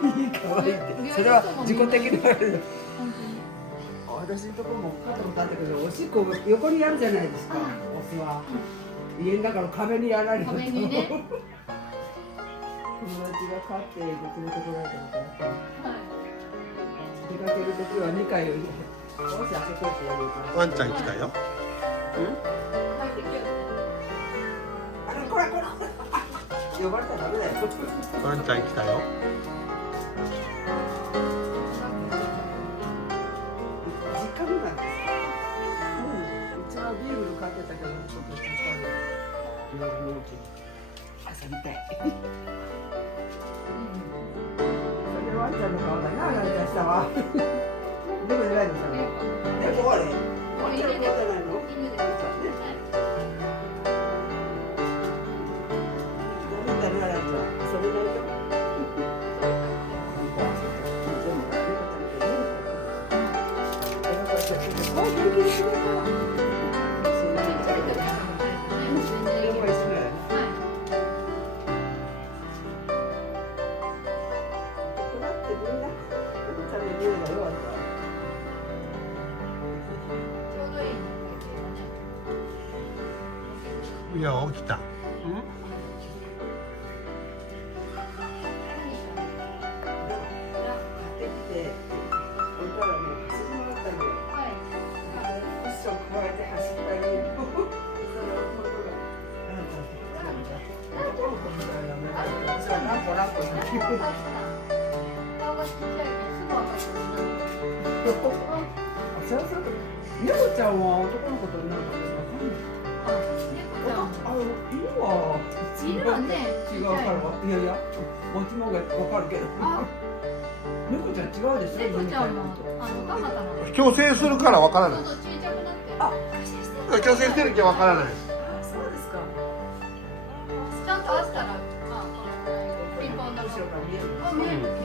可愛いって。それは自己的なあれだ。私のところも肩も立ってくる。おしっこ横にやるじゃないですか。オスは。家の中の壁にやられると。壁にね。友達が飼って連れてこられたのかな。出かけるときは2回より。少し開けといてやる。ワンちゃん来たよ。あれこれ。呼ばれたらダメだよ。ワンちゃん来たよ。実家のなんです。うちはビーグル飼ってたけど、ちょっとした夜のうちに遊びたい。それワンちゃんの顔だな、ワンちゃんしたわ。でも偉いですよね。でもあれ、ワンちゃんの顔じゃないの？いや、起きた。猫ちゃんは男の子と女の子ですか？犬は犬はね、違うからわ。いやいや、こっちの方がわかるけど。猫ちゃん違うでしょ？猫ちゃんもガマタなの。矯正するからわからない。そうそう、小さくなって。矯正してるけどわからない。そうですか。ちゃんと合わせたら、ピンポンだ。後ろから見える。見える。